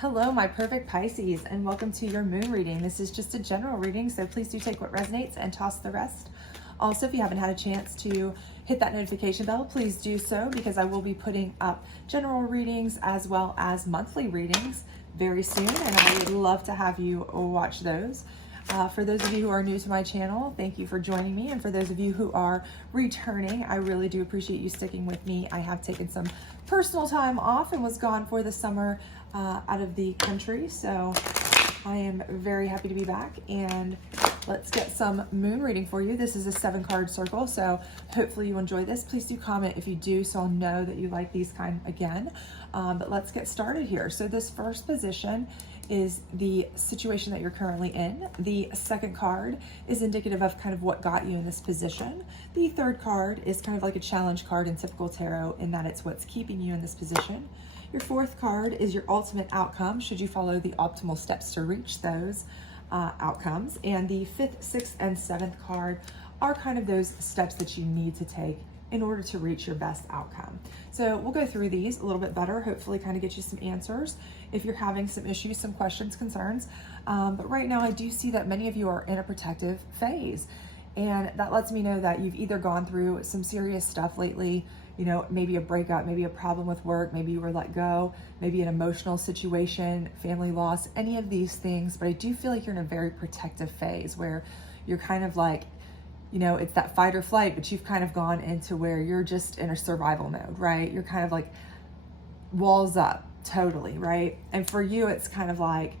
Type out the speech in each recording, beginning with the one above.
Hello, my perfect Pisces, and welcome to your moon reading. This is just a general reading, so please do take what resonates and toss the rest. Also, if you haven't had a chance to hit that notification bell, please do so because I will be putting up general readings as well as monthly readings very soon, and I would love to have you watch those. For those of you who are new to my channel, thank you for joining me. And for those of you who are returning, I really do appreciate you sticking with me. I have taken some personal time off and was gone for the summer out of the country. So I am very happy to be back, and let's get some moon reading for you. This is a 7-card circle, so hopefully you enjoy this. Please do comment if you do, so I'll know that you like these kind again. But let's get started here. So this first position is the situation that you're currently in. The second card is indicative of kind of what got you in this position. The third card is kind of like a challenge card in typical tarot in that it's what's keeping you in this position. Your fourth card is your ultimate outcome should you follow the optimal steps to reach those outcomes. And the fifth, sixth, and seventh card are kind of those steps that you need to take in order to reach your best outcome. So we'll go through these a little bit better, hopefully kind of get you some answers if you're having some issues, some questions, concerns. But right now I do see that many of you are in a protective phase. And that lets me know that you've either gone through some serious stuff lately, you know, maybe a breakup, maybe a problem with work, maybe you were let go, maybe an emotional situation, family loss, any of these things. But I do feel like you're in a very protective phase where you're kind of like, you know, it's that fight or flight, but you've kind of gone into where you're just in a survival mode, right? You're kind of like walls up totally, right? And for you, it's kind of like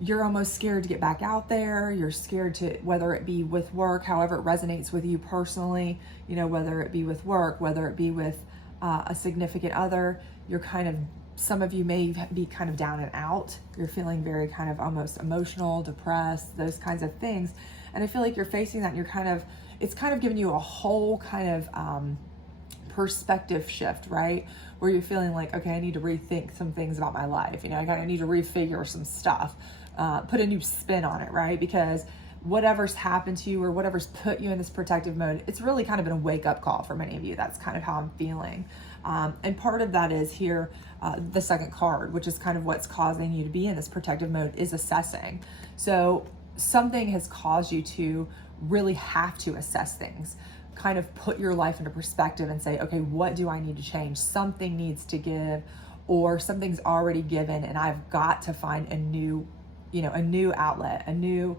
you're almost scared to get back out there. You're scared to, whether it be with work, however it resonates with you personally, you know, whether it be with work, whether it be with a significant other, you're kind of, some of you may be kind of down and out. You're feeling very kind of almost emotional, depressed, those kinds of things. And I feel like you're facing that and you're kind of, it's kind of giving you a whole kind of perspective shift, right? Where you're feeling like, okay, I need to rethink some things about my life. You know, I kind of need to refigure some stuff, put a new spin on it, right? Because whatever's happened to you or whatever's put you in this protective mode, it's really kind of been a wake up call for many of you. That's kind of how I'm feeling. And part of that is here, the second card, which is kind of what's causing you to be in this protective mode, is assessing. So something has caused you to really have to assess things, kind of put your life into perspective and say, okay, what do I need to change? Something needs to give, or something's already given and I've got to find a new, you know, a new outlet, a new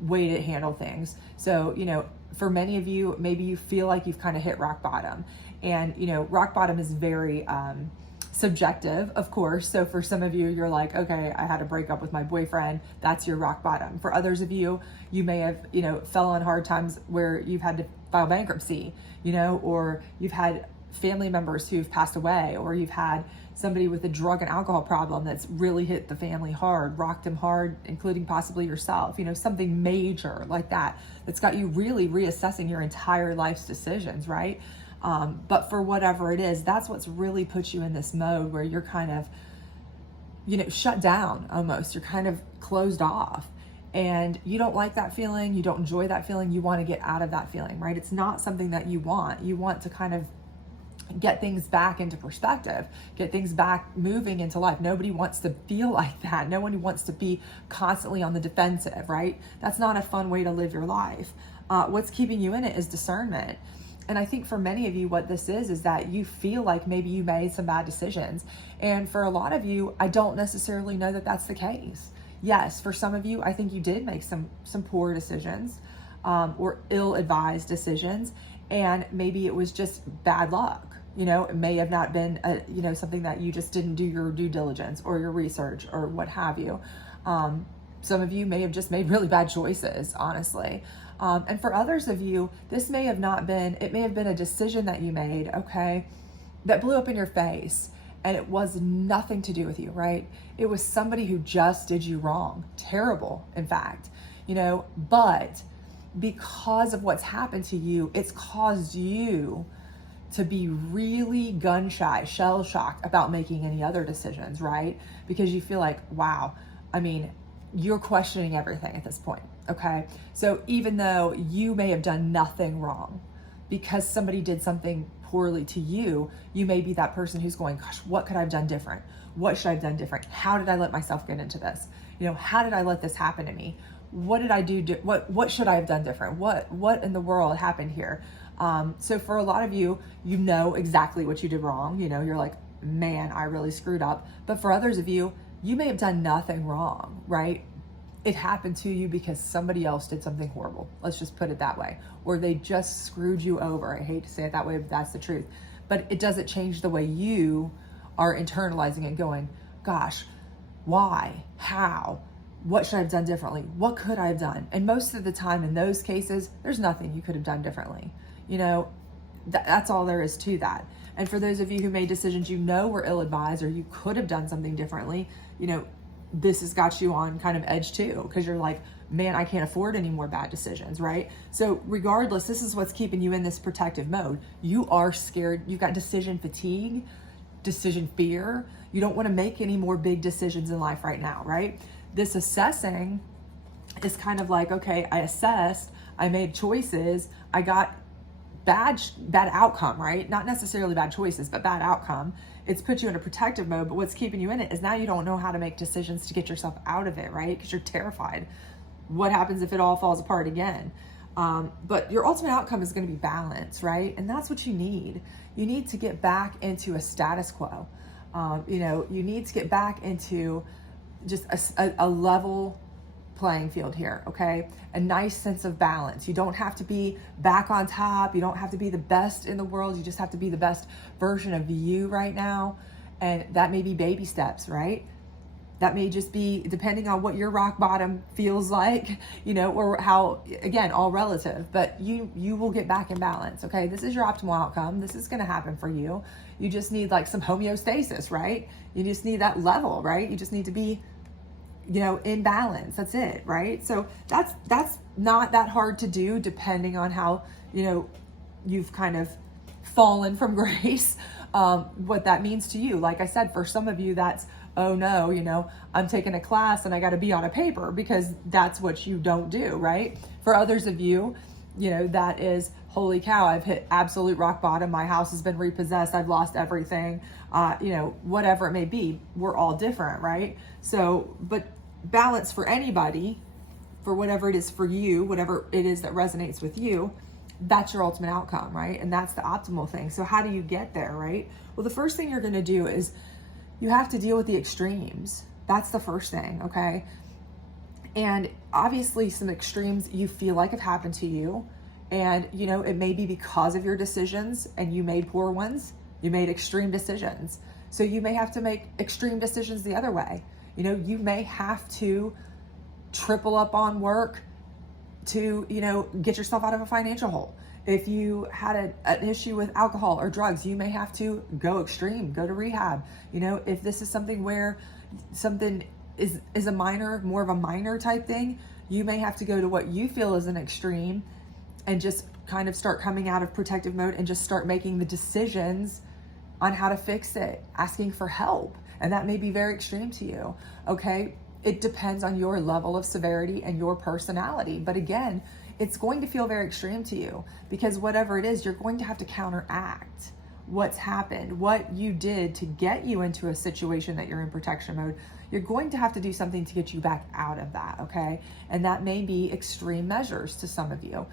way to handle things. So, you know, for many of you, maybe you feel like you've kind of hit rock bottom, and, you know, rock bottom is very, subjective, of course. So for some of you, you're like, okay, I had a breakup with my boyfriend. That's your rock bottom. For others of you, you may have, you know, fell on hard times where you've had to file bankruptcy, you know, or you've had family members who've passed away, or you've had somebody with a drug and alcohol problem that's really hit the family hard, rocked them hard, including possibly yourself, you know, something major like that, that's got you really reassessing your entire life's decisions, right? But for whatever it is, that's what's really put you in this mode where you're kind of, you know, shut down almost. You're kind of closed off, and you don't like that feeling. You don't enjoy that feeling. You want to get out of that feeling, right? It's not something that you want. You want to kind of get things back into perspective, get things back moving into life. Nobody wants to feel like that. No one wants to be constantly on the defensive, right? That's not a fun way to live your life. What's keeping you in it is discernment. And I think for many of you, what this is that you feel like maybe you made some bad decisions. And for a lot of you, I don't necessarily know that that's the case. Yes, for some of you, I think you did make some poor decisions, or ill-advised decisions. And maybe it was just bad luck. You know, it may have not been, you know, something that you just didn't do your due diligence or your research or what have you. Some of you may have just made really bad choices, honestly. And for others of you, this may have not been, it may have been a decision that you made, okay, that blew up in your face, and it was nothing to do with you, right? It was somebody who just did you wrong. Terrible, in fact, you know, but because of what's happened to you, it's caused you to be really gun shy, shell shocked about making any other decisions, right? Because you feel like, wow, I mean, you're questioning everything at this point, okay? So even though you may have done nothing wrong, because somebody did something poorly to you, you may be that person who's going, gosh, what could I have done different? What should I have done different? How did I let myself get into this? How did I let this happen to me? What did I do? What should I have done different? What in the world happened here? So for a lot of you, you know exactly what you did wrong. You're like, man, I really screwed up. But for others of you, you may have done nothing wrong, right? It happened to you because somebody else did something horrible. Let's just put it that way. Or they just screwed you over. I hate to say it that way, but that's the truth. But it doesn't change the way you are internalizing it, going, gosh, why? How? What should I have done differently? What could I have done? And most of the time in those cases, there's nothing you could have done differently. That's all there is to that. And for those of you who made decisions were ill-advised, or you could have done something differently, this has got you on kind of edge too, because you're like, man, I can't afford any more bad decisions, right? So regardless, this is what's keeping you in this protective mode. You are scared. You've got decision fatigue, decision fear. You don't want to make any more big decisions in life right now, right? This assessing is kind of like, okay, I assessed, I made choices, I got bad outcome, right? Not necessarily bad choices, but bad outcome. It's put you in a protective mode, but what's keeping you in it is now you don't know how to make decisions to get yourself out of it, right? Because you're terrified. What happens if it all falls apart again? But your ultimate outcome is going to be balance, right? And that's what you need. You need to get back into a status quo. You need to get back into just a level playing field here, okay? A nice sense of balance. You don't have to be back on top. You don't have to be the best in the world. You just have to be the best version of you right now. And that may be baby steps, right? That may just be depending on what your rock bottom feels like, or how, again, all relative, but you will get back in balance, okay? This is your optimal outcome. This is going to happen for you. You just need like some homeostasis, right? You just need that level, right? You just need to be in balance. That's it, right? So that's not that hard to do, depending on how, you've kind of fallen from grace, what that means to you. Like I said, for some of you, that's, oh no, I'm taking a class and I got to be on a paper, because that's what you don't do, right? For others of you, that is, holy cow, I've hit absolute rock bottom. My house has been repossessed. I've lost everything. Whatever it may be, we're all different, right? So, but balance for anybody, for whatever it is for you, whatever it is that resonates with you, that's your ultimate outcome, right? And that's the optimal thing. So how do you get there, right? Well, the first thing you're going to do is you have to deal with the extremes. That's the first thing, okay? And obviously some extremes you feel like have happened to you, and it may be because of your decisions, and you made poor ones. You made extreme decisions. So you may have to make extreme decisions the other way. You may have to triple up on work to, get yourself out of a financial hole. If you had an issue with alcohol or drugs, you may have to go extreme, go to rehab. If this is something where something is more of a minor type thing, you may have to go to what you feel is an extreme and just kind of start coming out of protective mode and just start making the decisions on how to fix it, asking for help. And that may be very extreme to you, okay? It depends on your level of severity and your personality. But again, it's going to feel very extreme to you, because whatever it is, you're going to have to counteract what's happened, what you did to get you into a situation that you're in protection mode. You're going to have to do something to get you back out of that, okay? And that may be extreme measures to some of you.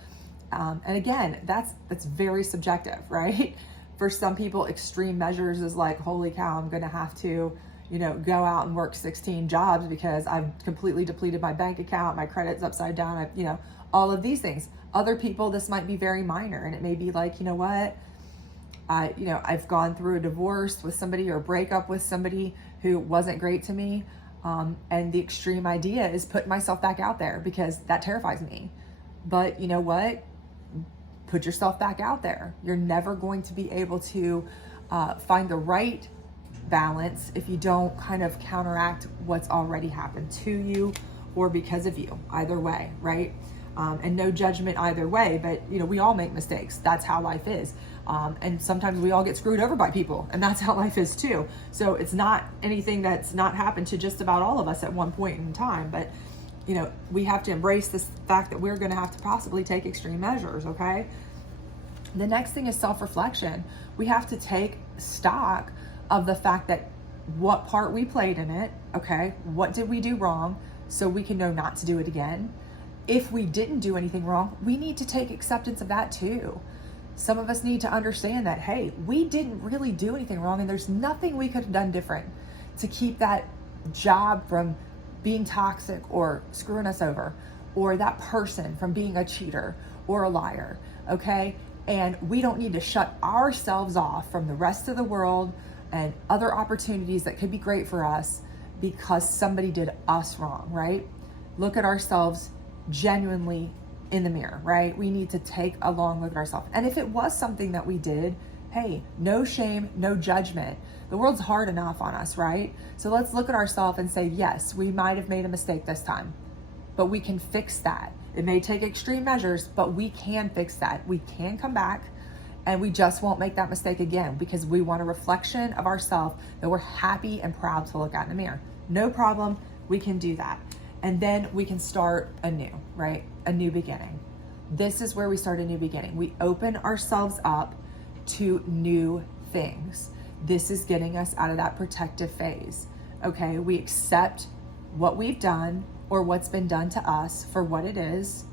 And again, that's very subjective, right? For some people, extreme measures is like, holy cow, I'm going to have to, go out and work 16 jobs because I've completely depleted my bank account, my credit's upside down, all of these things. Other people, this might be very minor, and it may be like, I've gone through a divorce with somebody or a breakup with somebody who wasn't great to me. And the extreme idea is putting myself back out there because that terrifies me. But you know what? Put yourself back out there. You're never going to be able to find the right balance if you don't kind of counteract what's already happened to you or because of you, either way, right? And no judgment either way, but we all make mistakes. That's how life is. And sometimes we all get screwed over by people, and that's how life is too. So it's not anything that's not happened to just about all of us at one point in time, but we have to embrace this fact that we're going to have to possibly take extreme measures, okay? The next thing is self-reflection. we have to take stock of the fact that what part we played in it, okay? What did we do wrong so we can know not to do it again? If we didn't do anything wrong, we need to take acceptance of that too. Some of us need to understand that, hey, we didn't really do anything wrong and there's nothing we could have done different to keep that job from being toxic or screwing us over, or that person from being a cheater or a liar, okay? And we don't need to shut ourselves off from the rest of the world and other opportunities that could be great for us because somebody did us wrong, right? Look at ourselves genuinely in the mirror, right? We need to take a long look at ourselves. And if it was something that we did, hey, no shame, no judgment. The world's hard enough on us, right? So let's look at ourselves and say, yes, we might have made a mistake this time, but we can fix that. It may take extreme measures, but we can fix that. We can come back and we just won't make that mistake again because we want a reflection of ourselves that we're happy and proud to look at in the mirror. No problem, we can do that. And then we can start anew, right? A new beginning. This is where we start a new beginning. We open ourselves up to new things. This is getting us out of that protective phase, okay? We accept what we've done or what's been done to us for what it is,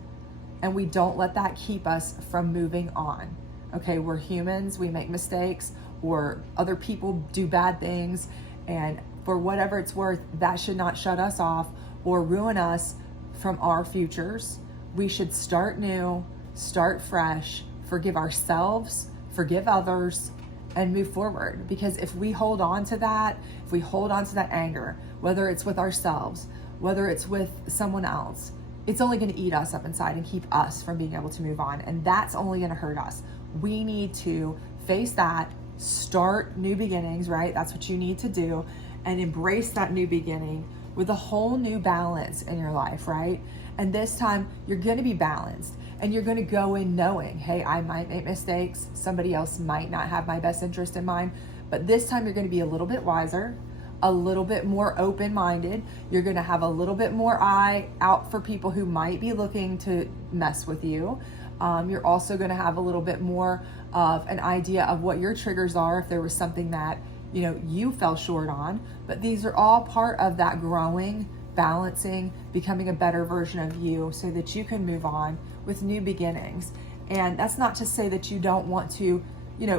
and we don't let that keep us from moving on, okay? We're humans, we make mistakes, or other people do bad things, and for whatever it's worth, that should not shut us off or ruin us from our futures. We should start new, start fresh, forgive ourselves, forgive others, and move forward. Because if we hold on to that, if we hold on to that anger, whether it's with ourselves, whether it's with someone else, it's only going to eat us up inside and keep us from being able to move on. And that's only going to hurt us. We need to face that, start new beginnings, right? That's what you need to do, and embrace that new beginning with a whole new balance in your life, right? And this time you're going to be balanced and you're going to go in knowing, hey, I might make mistakes. Somebody else might not have my best interest in mind, but this time you're going to be a little bit wiser, a little bit more open-minded. You're going to have a little bit more eye out for people who might be looking to mess with you. You're also going to have a little bit more of an idea of what your triggers are if there was something that you fell short on. But these are all part of that growing, balancing, becoming a better version of you so that you can move on with new beginnings. And that's not to say that you don't want to,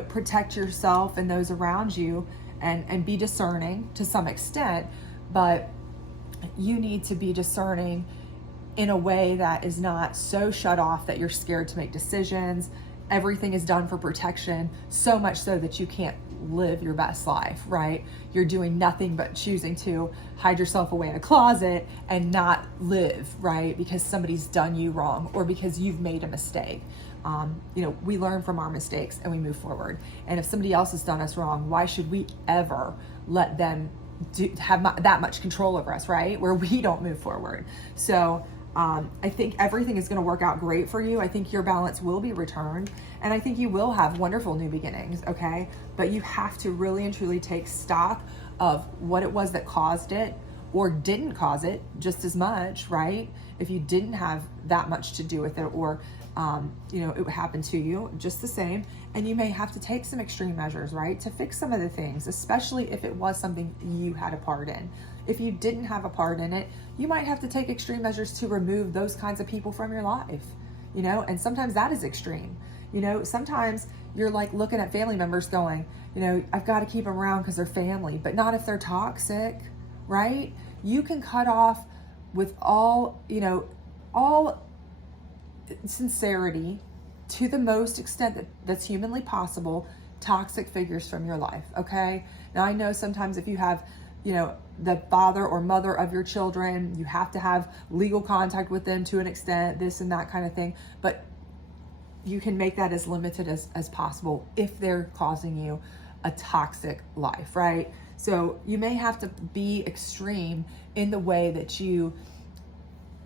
protect yourself and those around you and be discerning to some extent, but you need to be discerning in a way that is not so shut off that you're scared to make decisions. Everything is done for protection, so much so that you can't live your best life, right? You're doing nothing but choosing to hide yourself away in a closet and not live, right? Because somebody's done you wrong or because you've made a mistake. We learn from our mistakes and we move forward. And if somebody else has done us wrong, why should we ever let them have that much control over us, right? Where we don't move forward. So I think everything is going to work out great for you. I think your balance will be returned, and I think you will have wonderful new beginnings, okay? But you have to really and truly take stock of what it was that caused it or didn't cause it just as much, right? If you didn't have that much to do with it, or it happened to you just the same, and you may have to take some extreme measures, right, to fix some of the things, especially if it was something you had a part in. If you didn't have a part in it, you might have to take extreme measures to remove those kinds of people from your life, and sometimes that is extreme. Sometimes you're like looking at family members going, I've got to keep them around because they're family, but not if they're toxic, right? You can cut off with all sincerity, to the most extent that's humanly possible, toxic figures from your life, okay? Now, I know sometimes if you have, the father or mother of your children, you have to have legal contact with them to an extent, this and that kind of thing, but you can make that as limited as possible if they're causing you a toxic life, right? So you may have to be extreme in the way that you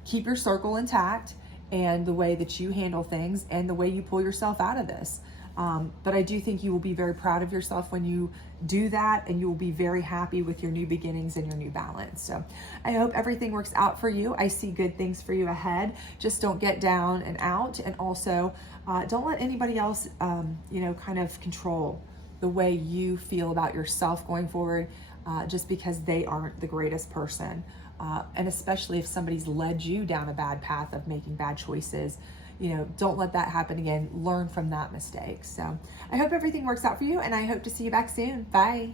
keep your circle intact and the way that you handle things and the way you pull yourself out of this. But I do think you will be very proud of yourself when you do that, and you will be very happy with your new beginnings and your new balance. So I hope everything works out for you. I see good things for you ahead. Just don't get down and out. And also don't let anybody else, kind of control the way you feel about yourself going forward, just because they aren't the greatest person. And especially if somebody's led you down a bad path of making bad choices, don't let that happen again. Learn from that mistake. So I hope everything works out for you, and I hope to see you back soon. Bye.